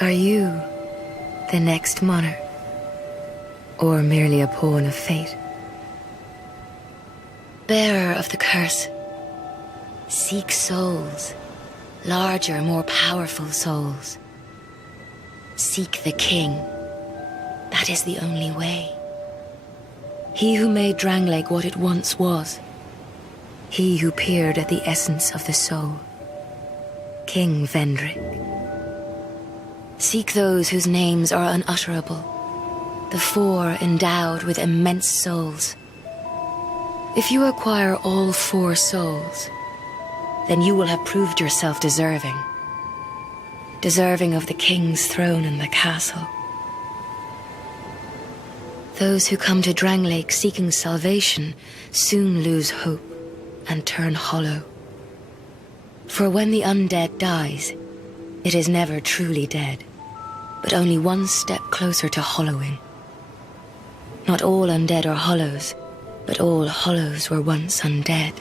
Are you the next monarch? Or merely a pawn of fate? Bearer of the curse, seek souls, larger, more powerful souls. Seek the king. That is the only way. He who made Drangleic what it once was. He who peered at the essence of the soul. King Vendrick. Seek those whose names are unutterable. The four endowed with immense souls. If you acquire all four souls, then you will have proved yourself deserving. Deserving of the king's throne in the castle. Those who come to Drangleic seeking salvation soon lose hope and turn hollow. For when the undead dies, it is never truly dead, but only one step closer to hollowing. Not all undead are hollows, but all hollows were once undead.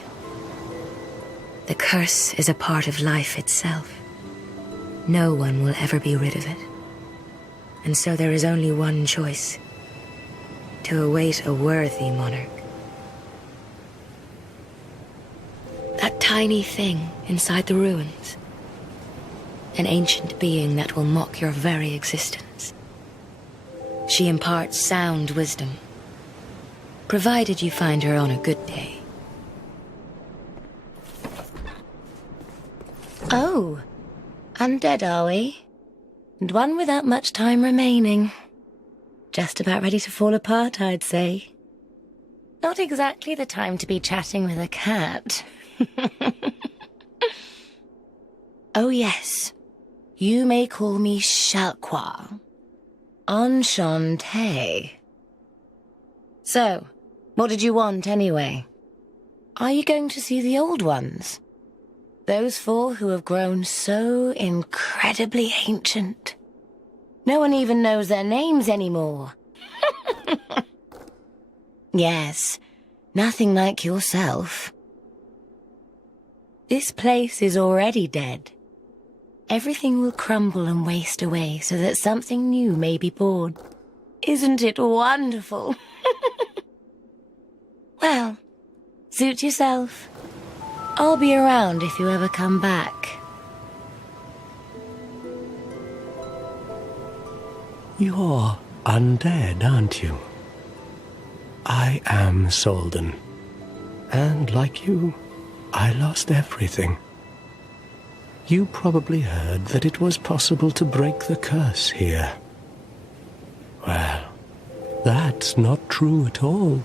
The curse is a part of life itself. No one will ever be rid of it. And so there is only one choice: to await a worthy monarch. That tiny thing inside the ruins. An ancient being that will mock your very existence. She imparts sound wisdom, provided you find her on a good day. Oh, undead are we? And one without much time remaining. Just about ready to fall apart, I'd say. Not exactly the time to be chatting with a cat. Oh yes, you may call me Shalqua. Enchanté. So, what did you want anyway? Are you going to see the old ones? Those four who have grown so incredibly ancient. No one even knows their names anymore. Yes, nothing like yourself. This place is already dead. Everything will crumble and waste away so that something new may be born. Isn't it wonderful? Well, suit yourself. I'll be around if you ever come back. You're undead, aren't you? I am Solden. And like you, I lost everything. You probably heard that it was possible to break the curse here. Well, that's not true at all.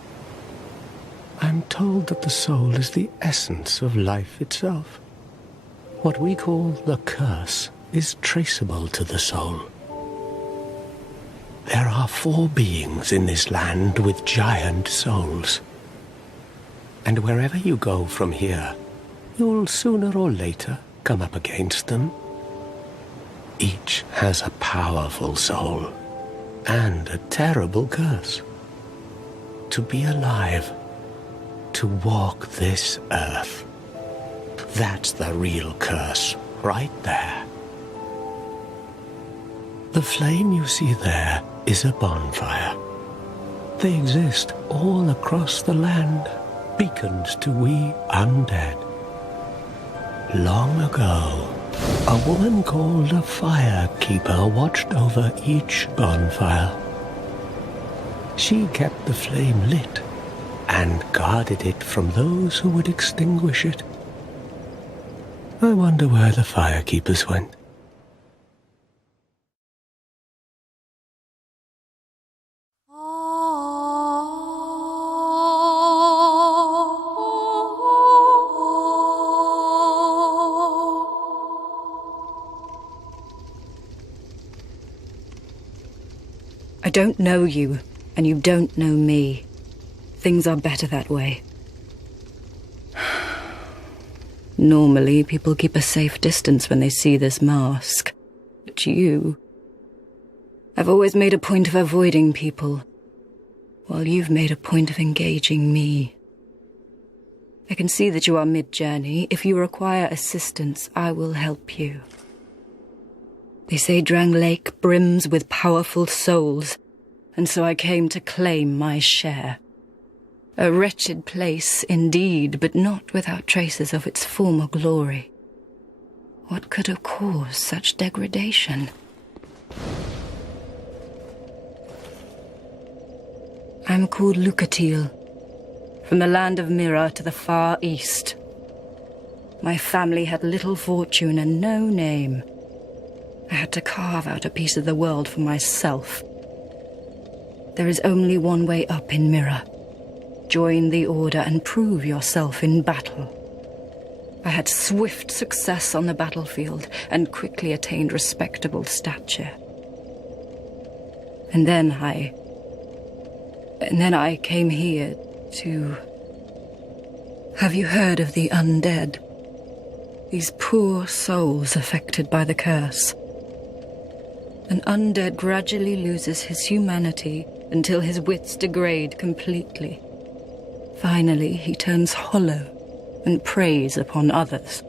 I'm told that the soul is the essence of life itself. What we call the curse is traceable to the soul. There are four beings in this land with giant souls. And wherever you go from here, you'll sooner or later come up against them. Each has a powerful soul and a terrible curse. To be alive, to walk this earth, that's the real curse right there. The flame you see there is a bonfire. They exist all across the land, beacons to we undead. Long ago, a woman called a firekeeper watched over each bonfire. She kept the flame lit and guarded it from those who would extinguish it. I wonder where the firekeepers went. I don't know you, and you don't know me. Things are better that way. Normally, people keep a safe distance when they see this mask. But you... I've always made a point of avoiding people, while you've made a point of engaging me. I can see that you are mid-journey. If you require assistance, I will help you. They say Drang Lake brims with powerful souls, and so I came to claim my share. A wretched place, indeed, but not without traces of its former glory. What could have caused such degradation? I'm called Lucatil, from the land of Mira to the far east. My family had little fortune and no name. I had to carve out a piece of the world for myself. There is only one way up in Mira. Join the Order and prove yourself in battle. I had swift success on the battlefield and quickly attained respectable stature. And then I came here to... Have you heard of the undead? These poor souls affected by the curse. An undead gradually loses his humanity until his wits degrade completely. Finally, he turns hollow and preys upon others.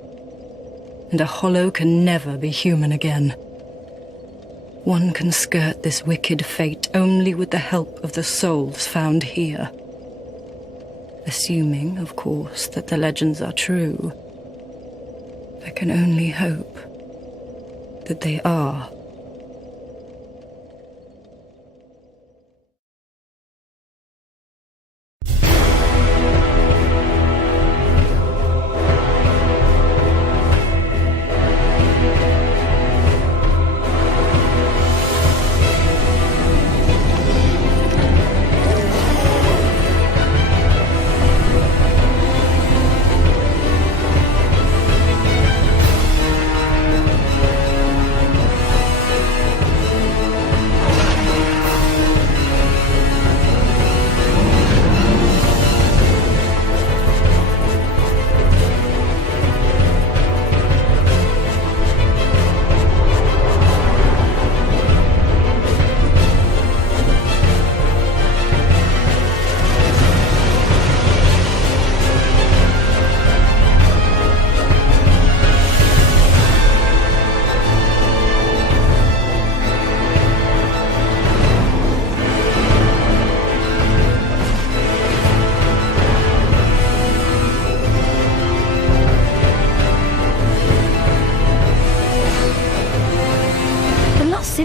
And a hollow can never be human again. One can skirt this wicked fate only with the help of the souls found here. Assuming, of course, that the legends are true. I can only hope that they are.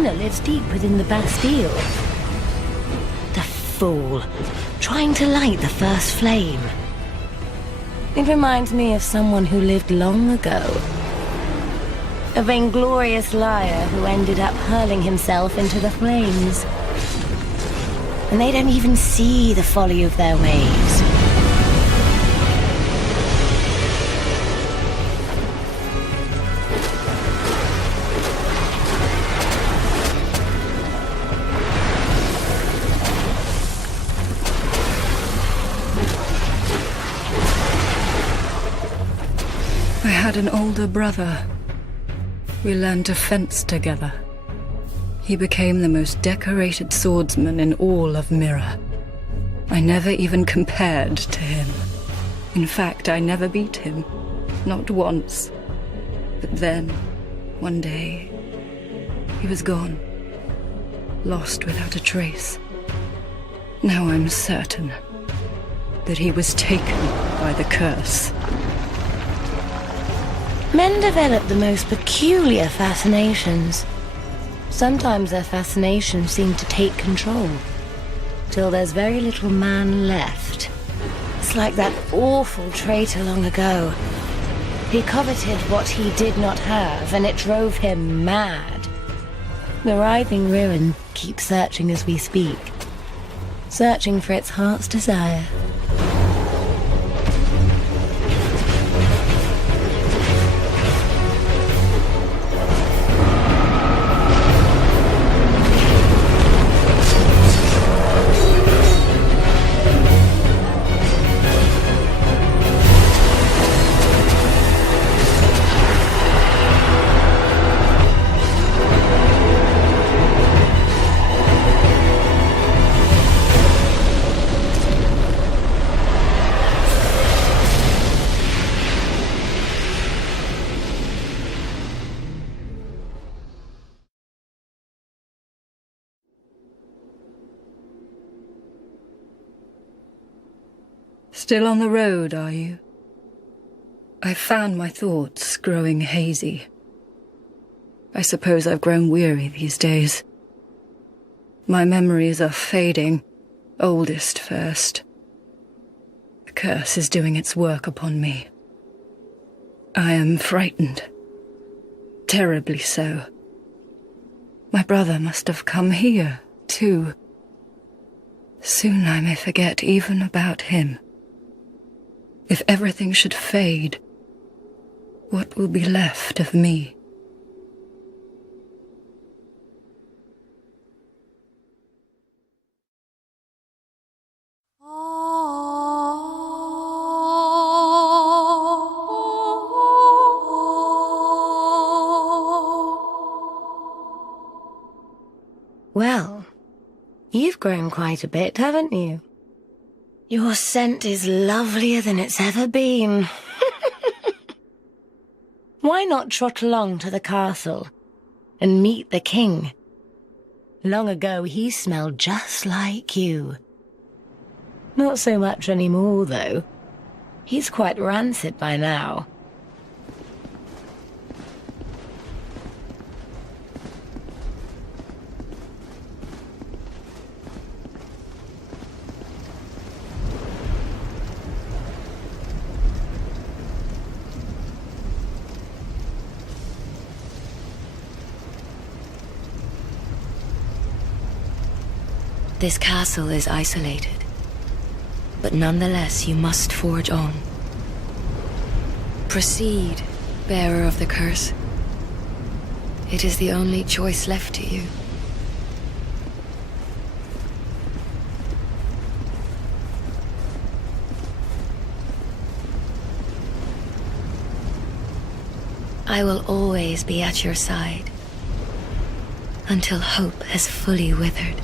Lives deep within the Bastille. The fool, trying to light the first flame. It reminds me of someone who lived long ago. A vainglorious liar who ended up hurling himself into the flames. And they don't even see the folly of their ways. I had an older brother. We learned to fence together. He became the most decorated swordsman in all of Mira. I never even compared to him. In fact, I never beat him. Not once. But then, one day, he was gone. Lost without a trace. Now I'm certain that he was taken by the curse. Men develop the most peculiar fascinations. Sometimes their fascinations seem to take control, till there's very little man left. It's like that awful traitor long ago. He coveted what he did not have, and it drove him mad. The writhing ruin keeps searching as we speak, searching for its heart's desire. Still on the road, are you? I've found my thoughts growing hazy. I suppose I've grown weary these days. My memories are fading, oldest first. The curse is doing its work upon me. I am frightened. Terribly so. My brother must have come here, too. Soon I may forget even about him. If everything should fade, what will be left of me? Well, you've grown quite a bit, haven't you? Your scent is lovelier than it's ever been. Why not trot along to the castle and meet the king? Long ago he smelled just like you. Not so much anymore, though. He's quite rancid by now. This castle is isolated, but nonetheless you must forge on. Proceed, bearer of the curse. It is the only choice left to you. I will always be at your side, until hope has fully withered.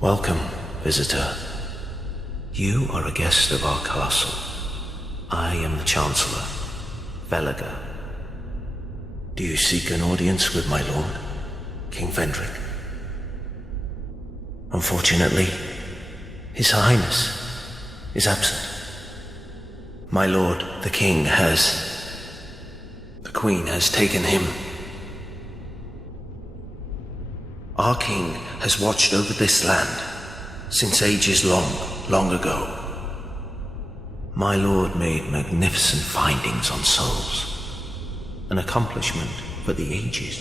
Welcome, visitor. You are a guest of our castle. I am the Chancellor, Velaga. Do you seek an audience with my lord, King Vendrick? Unfortunately, His Highness is absent. My lord, the King, the Queen has taken him. Our king has watched over this land since ages long ago. My lord made magnificent findings on souls, an accomplishment for the ages.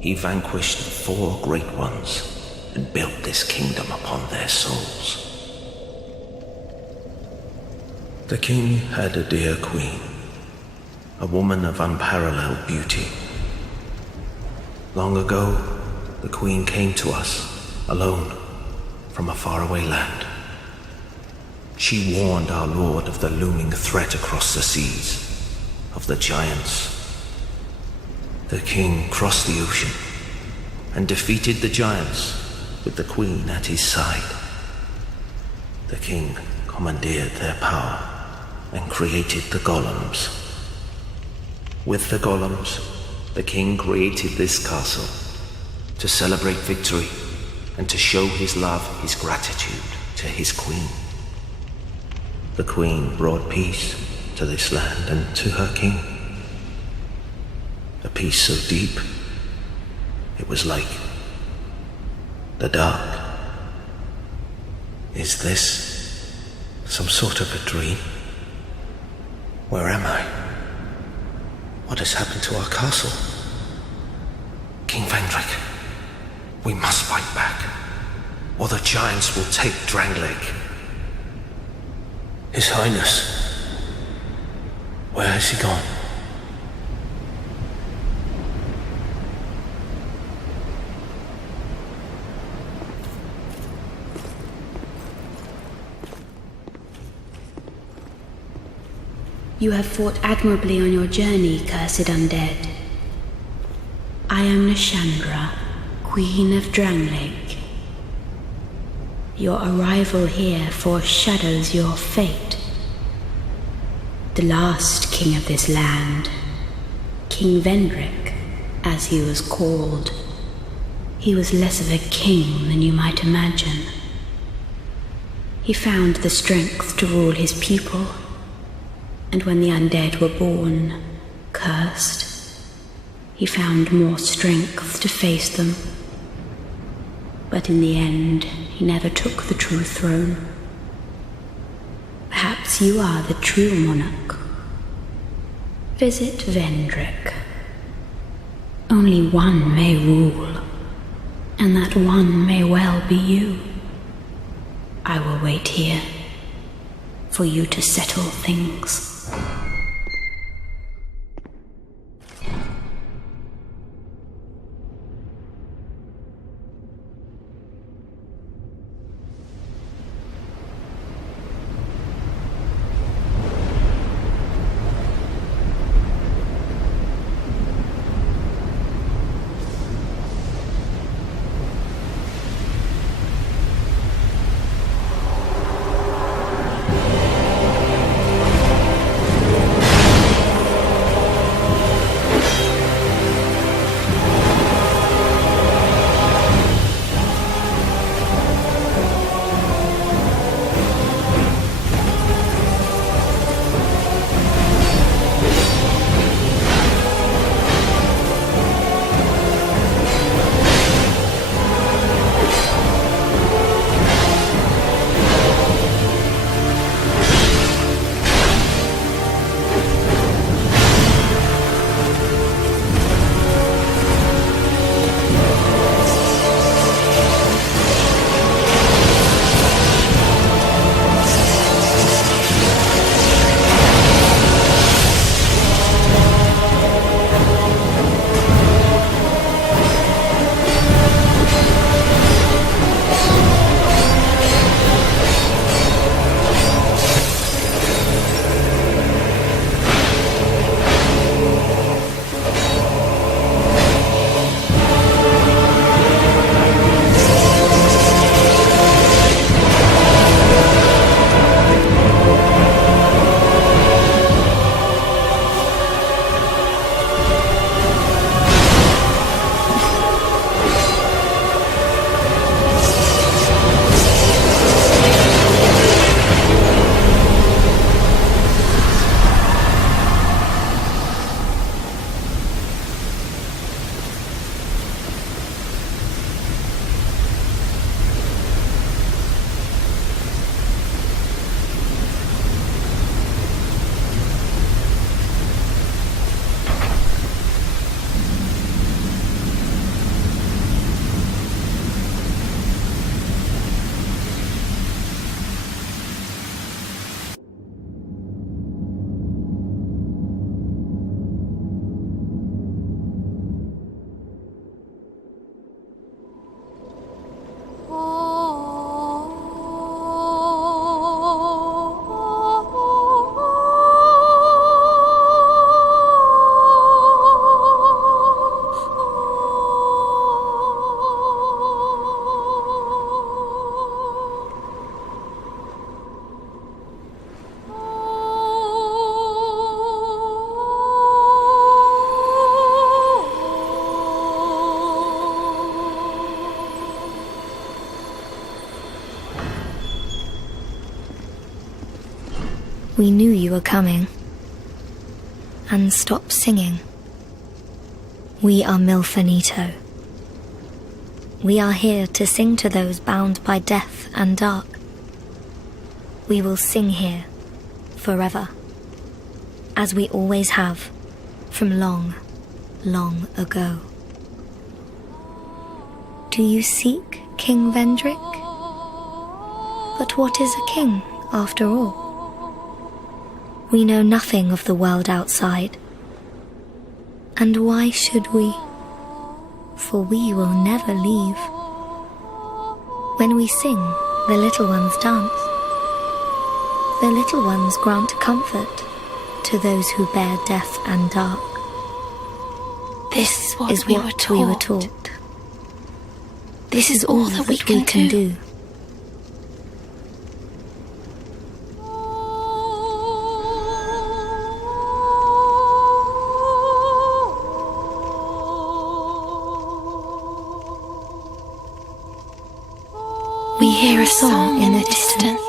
He vanquished the 4 great ones and built this kingdom upon their souls. The king had a dear queen, a woman of unparalleled beauty. Long ago, the Queen came to us, alone, from a faraway land. She warned our lord of the looming threat across the seas, of the giants. The king crossed the ocean and defeated the giants with the Queen at his side. The king commandeered their power and created the golems With the golems, the king created this castle to celebrate victory and to show his love, his gratitude to his queen. The queen brought peace to this land and to her king. A peace so deep, it was like the dark. Is this some sort of a dream? Where am I? What has happened to our castle? King Vendrick, we must fight back, or the giants will take Drangleic. His Highness, where has he gone? You have fought admirably on your journey, cursed undead. I am Nashandra, Queen of Drangleic. Your arrival here foreshadows your fate. The last king of this land, King Vendrick, as he was called, he was less of a king than you might imagine. He found the strength to rule his people, and when the undead were born, cursed, he found more strength to face them. But in the end, he never took the true throne. Perhaps you are the true monarch. Visit Vendrick. Only one may rule, and that one may well be you. I will wait here for you to settle things. We knew you were coming. And stopped singing. We are Milfanito. We are here to sing to those bound by death and dark. We will sing here, forever, as we always have, from long, long ago. Do you seek King Vendrick? But what is a king, after all? We know nothing of the world outside. And why should we? For we will never leave. When we sing, the little ones dance. The little ones grant comfort to those who bear death and dark. This is what we were taught. This is all that we can do. We hear a song in the distance.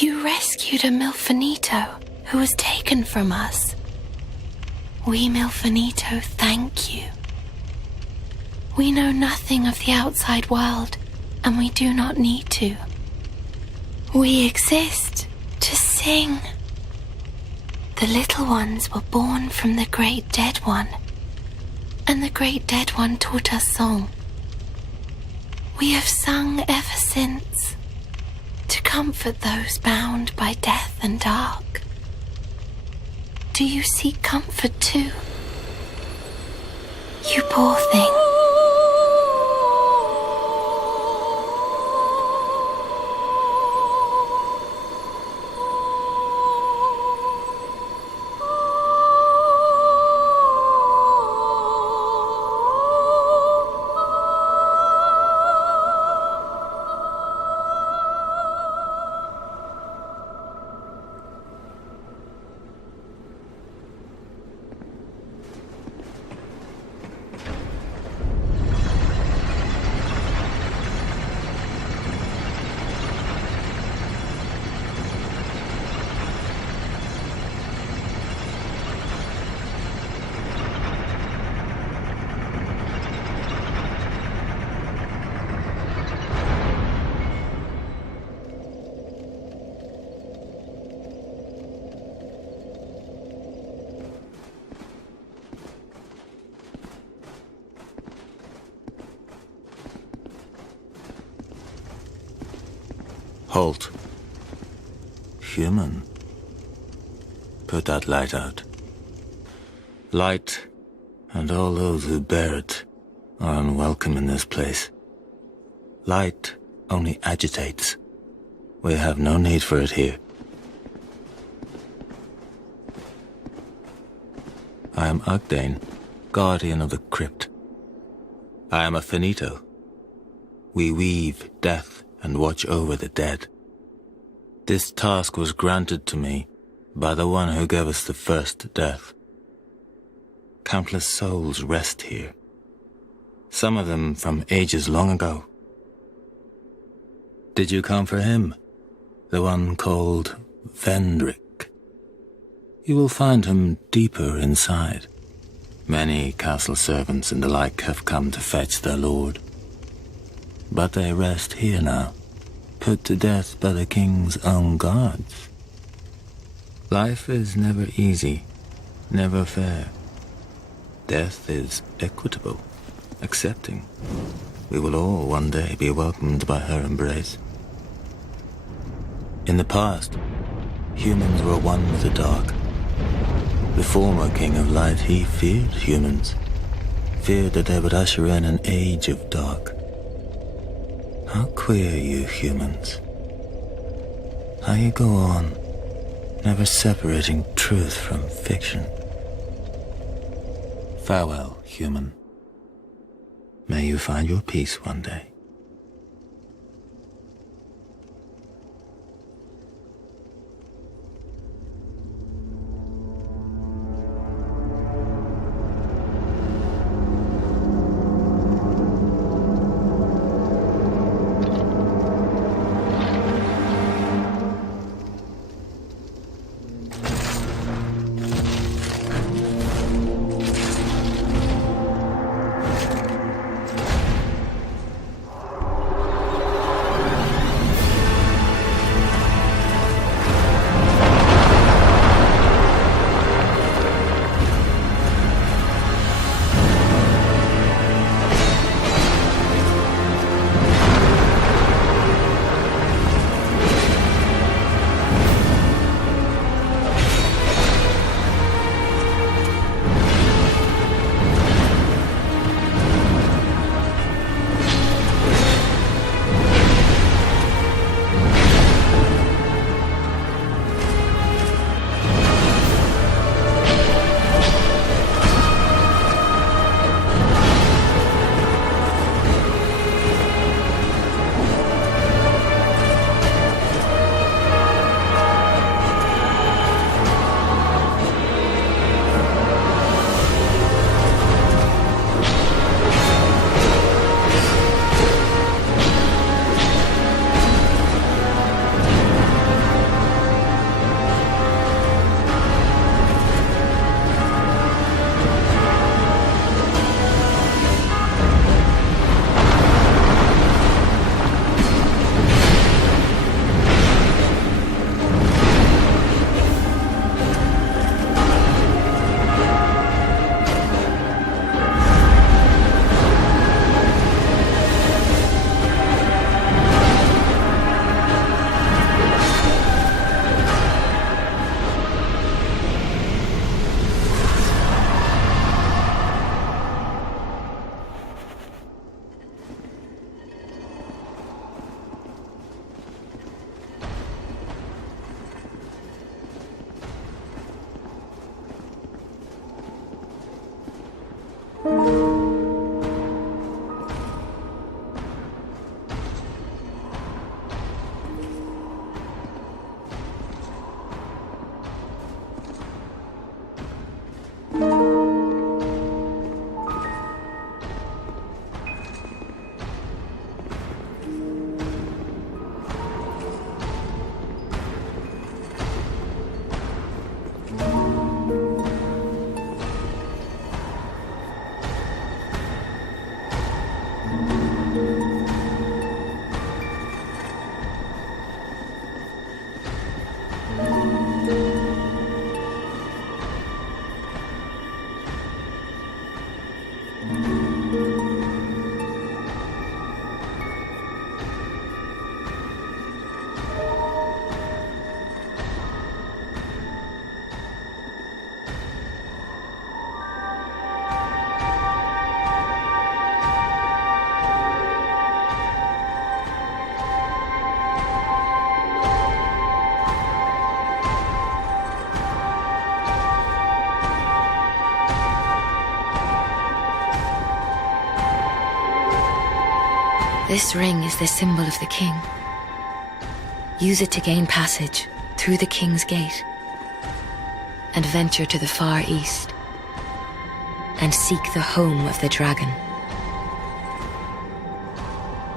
You rescued a Milfanito who was taken from us. We Milfanito thank you. We know nothing of the outside world, and we do not need to. We exist to sing. The little ones were born from the great dead one, and the great dead one taught us song. We have sung ever since, to comfort those bound by death and dark. Do you seek comfort too? You poor thing. Halt. Human. Put that light out. Light, and all those who bear it, are unwelcome in this place. Light only agitates. We have no need for it here. I am Ugdane, guardian of the crypt. I am a finito. We weave death and watch over the dead. This task was granted to me by the one who gave us the first death. Countless souls rest here, some of them from ages long ago. Did you come for him? The one called Vendrick? You will find him deeper inside. Many castle servants and the like have come to fetch their lord. But they rest here now, put to death by the king's own guards. Life is never easy, never fair. Death is equitable, accepting. We will all one day be welcomed by her embrace. In the past, humans were one with the dark. The former king of light, he feared humans, feared that they would usher in an age of dark. How queer you humans. How you go on, never separating truth from fiction. Farewell, human. May you find your peace one day. This ring is the symbol of the king. Use it to gain passage through the king's gate and venture to the far east and seek the home of the dragon.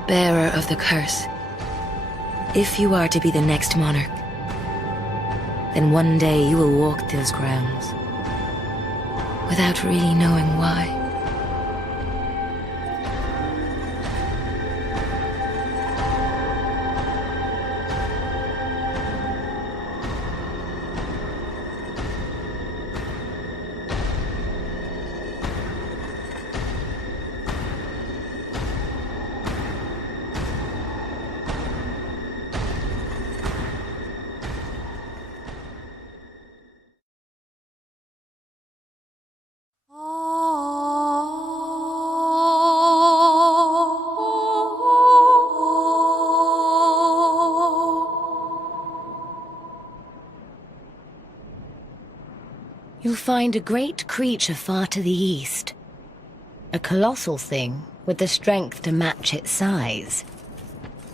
Bearer of the curse, if you are to be the next monarch, then one day you will walk those grounds without really knowing why. You'll find a great creature far to the east. A colossal thing with the strength to match its size.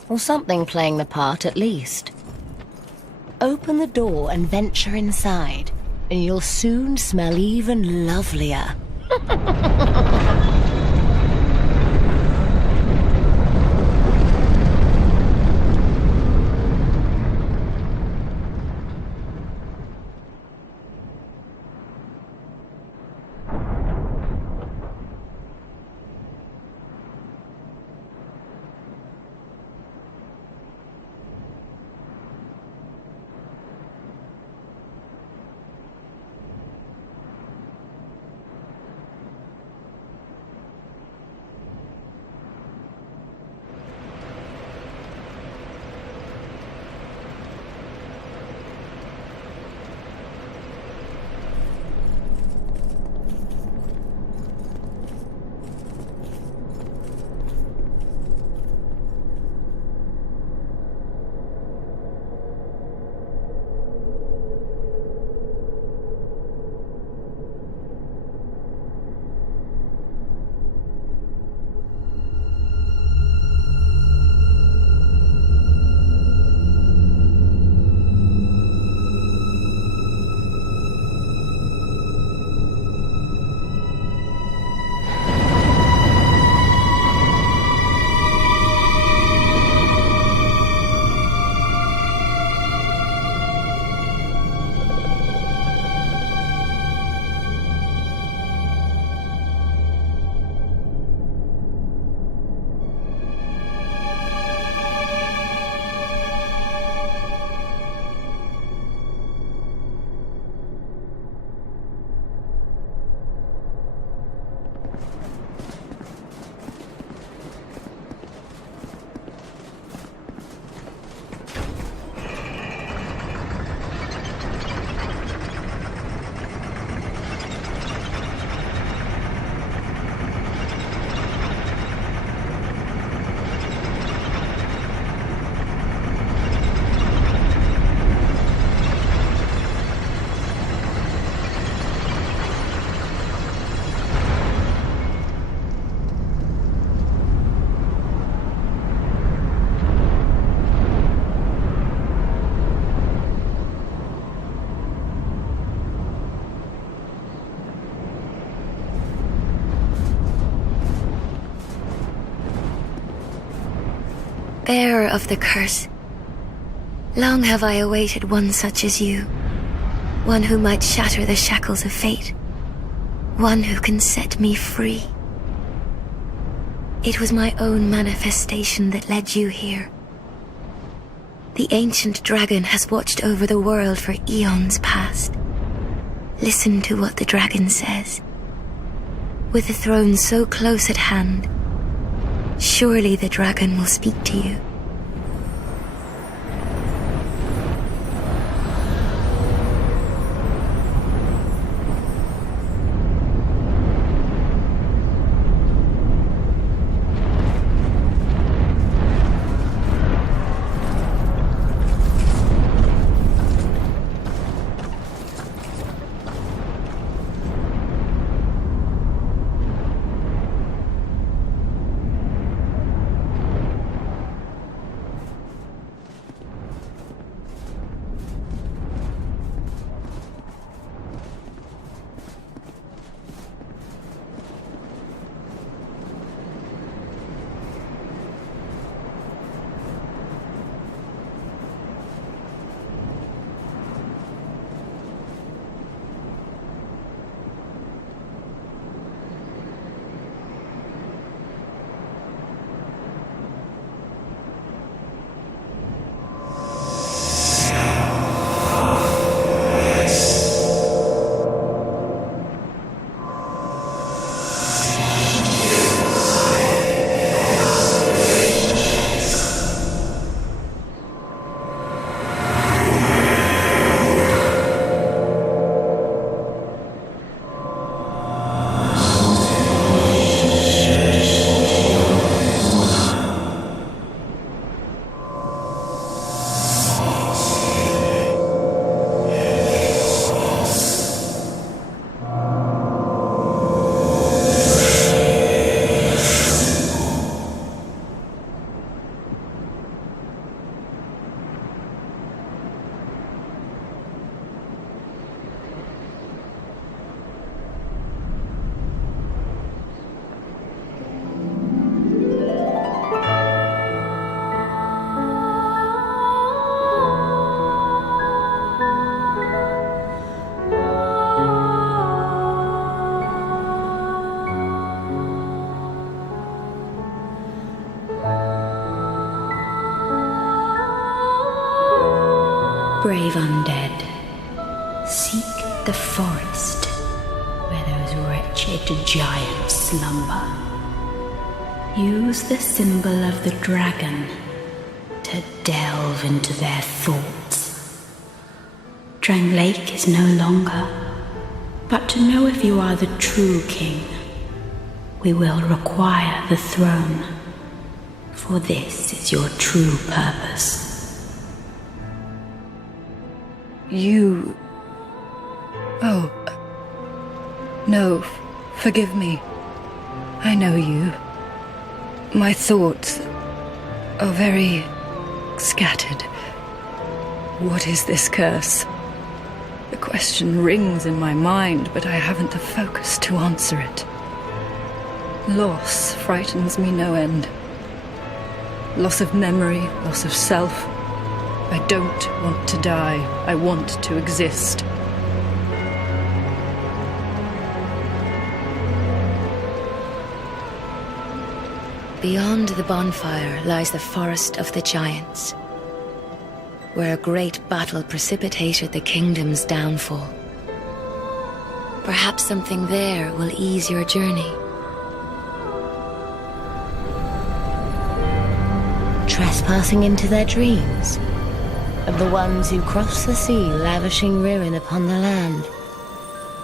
Or something playing the part at least. Open the door and venture inside, and you'll soon smell even lovelier. Bearer of the curse, long have I awaited one such as you, one who might shatter the shackles of fate, one who can set me free. It was my own manifestation that led you here. The ancient dragon has watched over the world for eons past. Listen to what the dragon says. With the throne so close at hand, surely the dragon will speak to you. brave undead, seek the forest where those wretched giants slumber. Use the symbol of the dragon to delve into their thoughts. Drangleic is no longer, but to know if you are the true king, we will require the throne, for this is your true purpose. You... Oh... No, forgive me. I know you. My thoughts are very scattered. What is this curse? The question rings in my mind, but I haven't the focus to answer it. Loss frightens me no end. Loss of memory, loss of self. I don't want to die. I want to exist. Beyond the bonfire lies the Forest of the Giants, where a great battle precipitated the kingdom's downfall. Perhaps something there will ease your journey. Trespassing into their dreams, of the ones who cross the sea, lavishing ruin upon the land.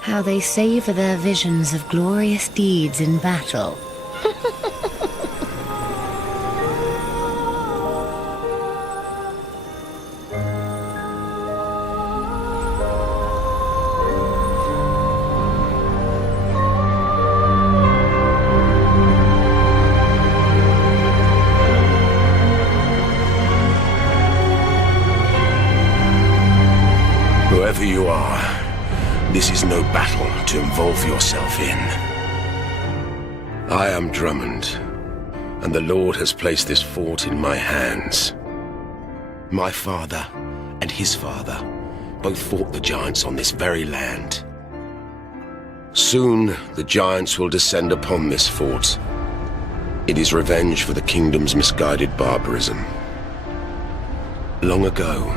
How they savor their visions of glorious deeds in battle. Whoever you are, this is no battle to involve yourself in. I am Drummond, and the Lord has placed this fort in my hands. My father and his father both fought the giants on this very land. Soon, the giants will descend upon this fort. It is revenge for the kingdom's misguided barbarism. Long ago,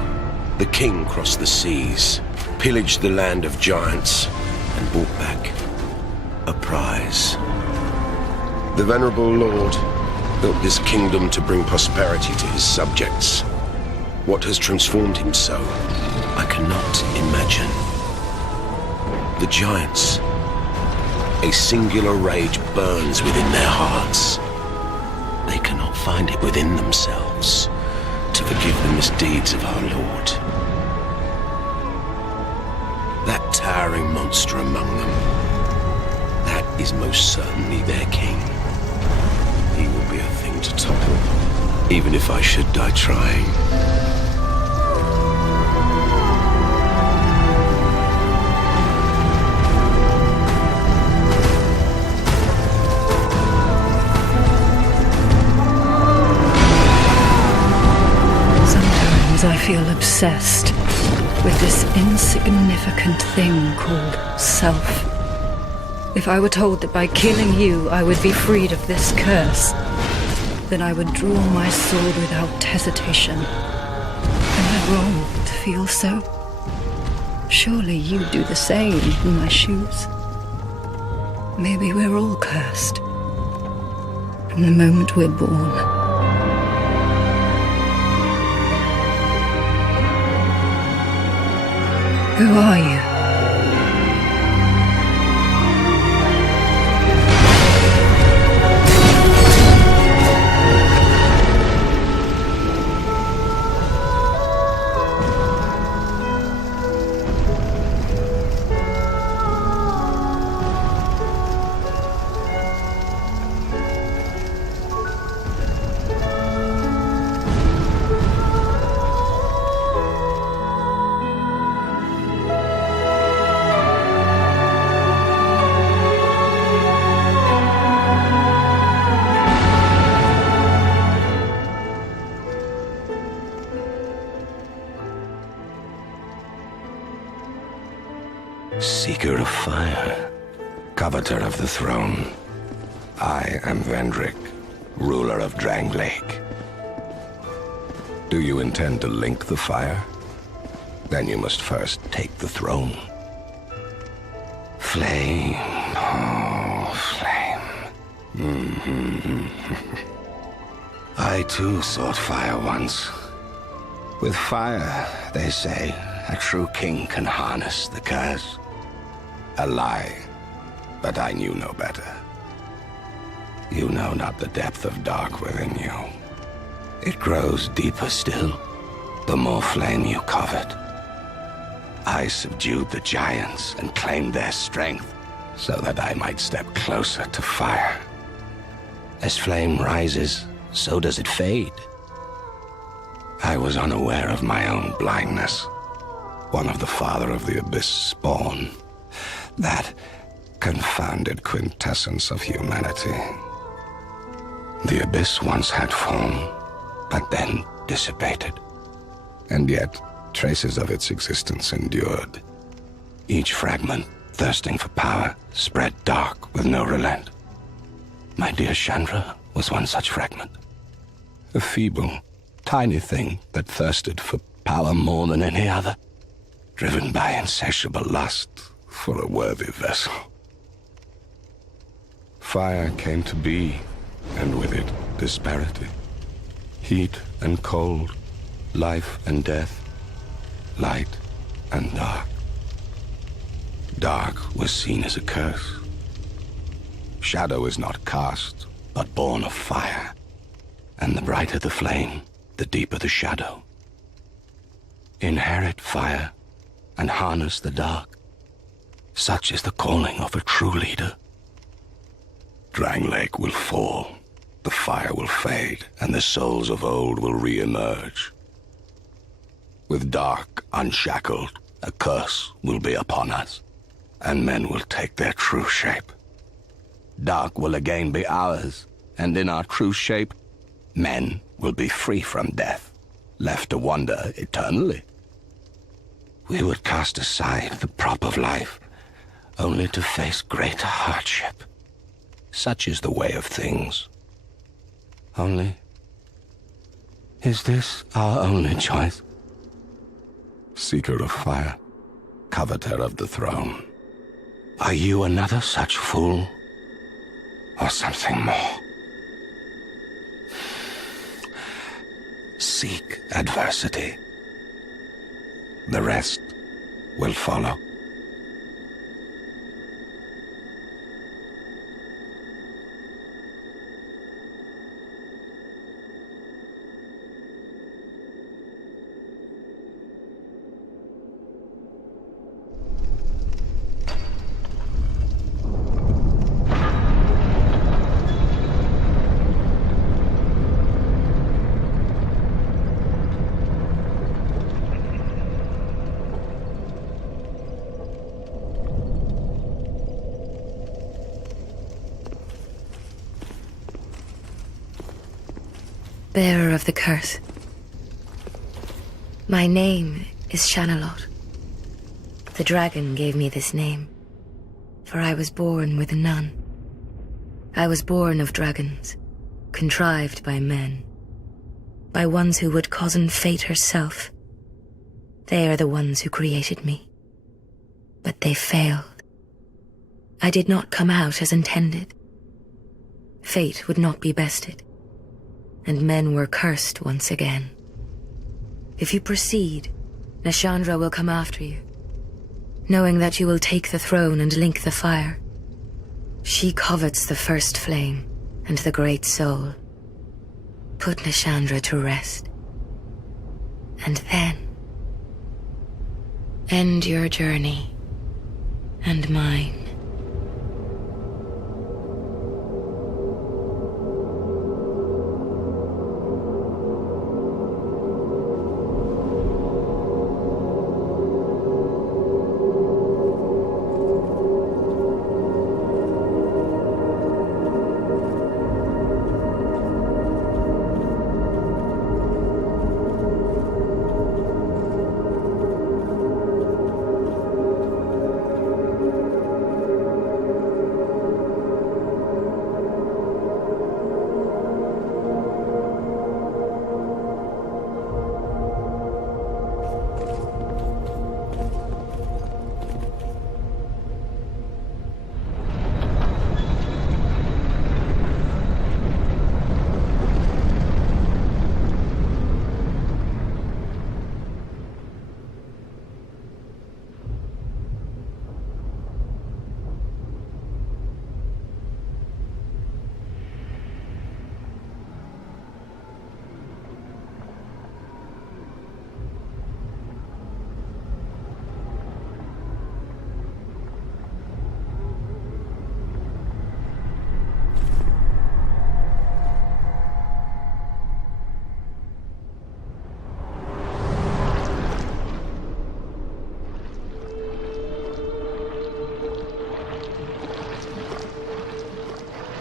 the king crossed the seas, pillaged the land of giants, and brought back a prize. The venerable lord built this kingdom to bring prosperity to his subjects. What has transformed him so, I cannot imagine. The giants. A singular rage burns within their hearts. They cannot find it within themselves to forgive the misdeeds of our Lord. That towering monster among them, that is most certainly their king. He will be a thing to topple, even if I should die trying. I feel obsessed with this insignificant thing called self. If I were told that by killing you I would be freed of this curse, then I would draw my sword without hesitation. Am I wrong to feel so? Surely you do the same in my shoes. Maybe we're all cursed from the moment we're born. Who are you? Seeker of fire, coveter of the throne. I am Vendrick, ruler of Drangleic. Do you intend to link the fire? Then you must first take the throne. Flame, oh, flame. I too sought fire once. With fire, they say, a true king can harness the curse. A lie, but I knew no better. You know not the depth of dark within you. It grows deeper still, the more flame you covet. I subdued the giants and claimed their strength, so that I might step closer to fire. As flame rises, so does it fade. I was unaware of my own blindness. One of the Father of the Abyss spawn. That confounded quintessence of humanity. The Abyss once had form, but then dissipated. And yet, traces of its existence endured. Each fragment, thirsting for power, spread dark with no relent. My dear Chandra was one such fragment. A feeble, tiny thing that thirsted for power more than any other, driven by insatiable lust for a worthy vessel. Fire came to be, and with it, disparity. Heat and cold, life and death, light and dark. Dark was seen as a curse. Shadow is not cast, but born of fire. And the brighter the flame, the deeper the shadow. Inherit fire and harness the dark. Such is the calling of a true leader. Drang Lake will fall, the fire will fade, and the souls of old will re-emerge. With dark unshackled, a curse will be upon us, and men will take their true shape. Dark will again be ours, and in our true shape, men will be free from death, left to wander eternally. We would cast aside the prop of life, only to face greater hardship. Such is the way of things. Only, is this our only choice? Seeker of fire, coveter of the throne, are you another such fool, or something more? Seek adversity. The rest will follow. Bearer of the curse. My name is Shanalot. The dragon gave me this name, for I was born with none. I was born of dragons, contrived by men, by ones who would cozen fate herself. They are the ones who created me. But they failed. I did not come out as intended. Fate would not be bested, and men were cursed once again. If you proceed, Nashandra will come after you, knowing that you will take the throne and link the fire. She covets the first flame and the great soul. Put Nashandra to rest, and then end your journey and mine.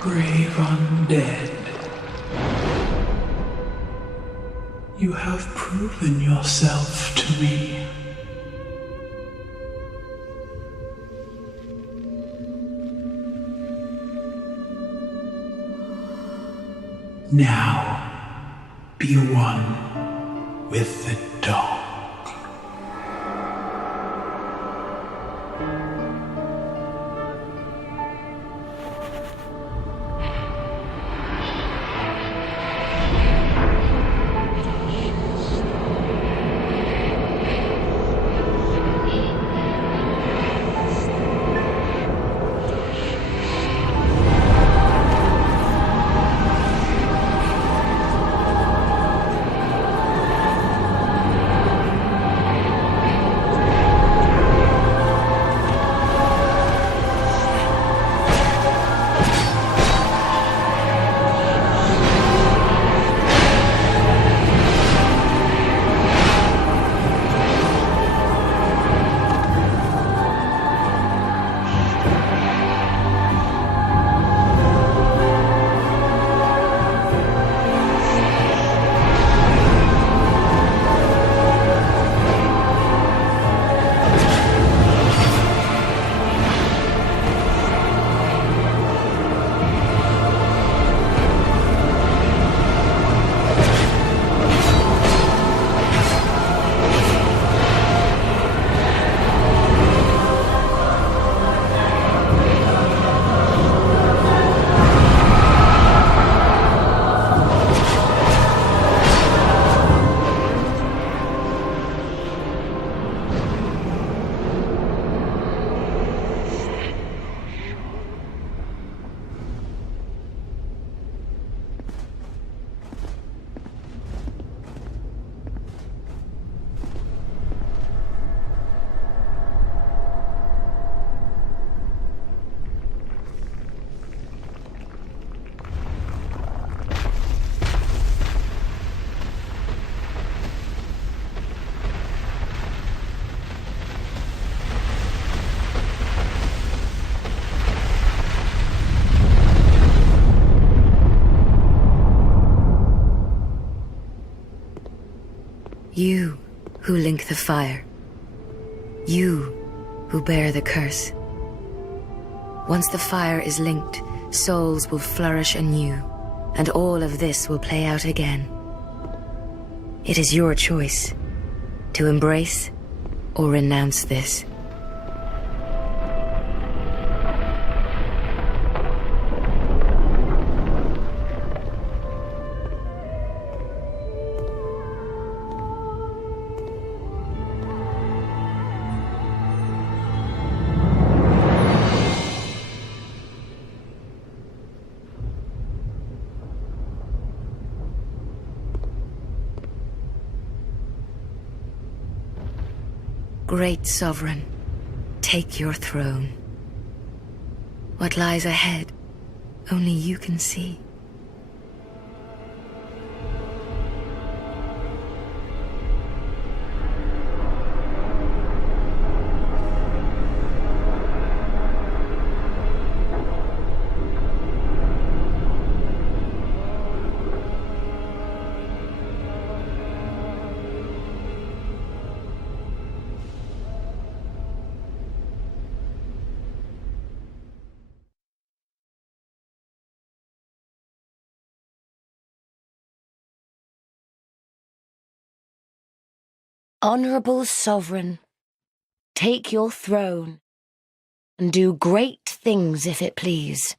Brave undead. You have proven yourself to me. Now, be one with the dog. You who link the fire. You who bear the curse. Once the fire is linked, souls will flourish anew, and all of this will play out again. It is your choice to embrace or renounce this. Great Sovereign, take your throne. What lies ahead, only you can see. Honourable Sovereign, take your throne, and do great things if it please.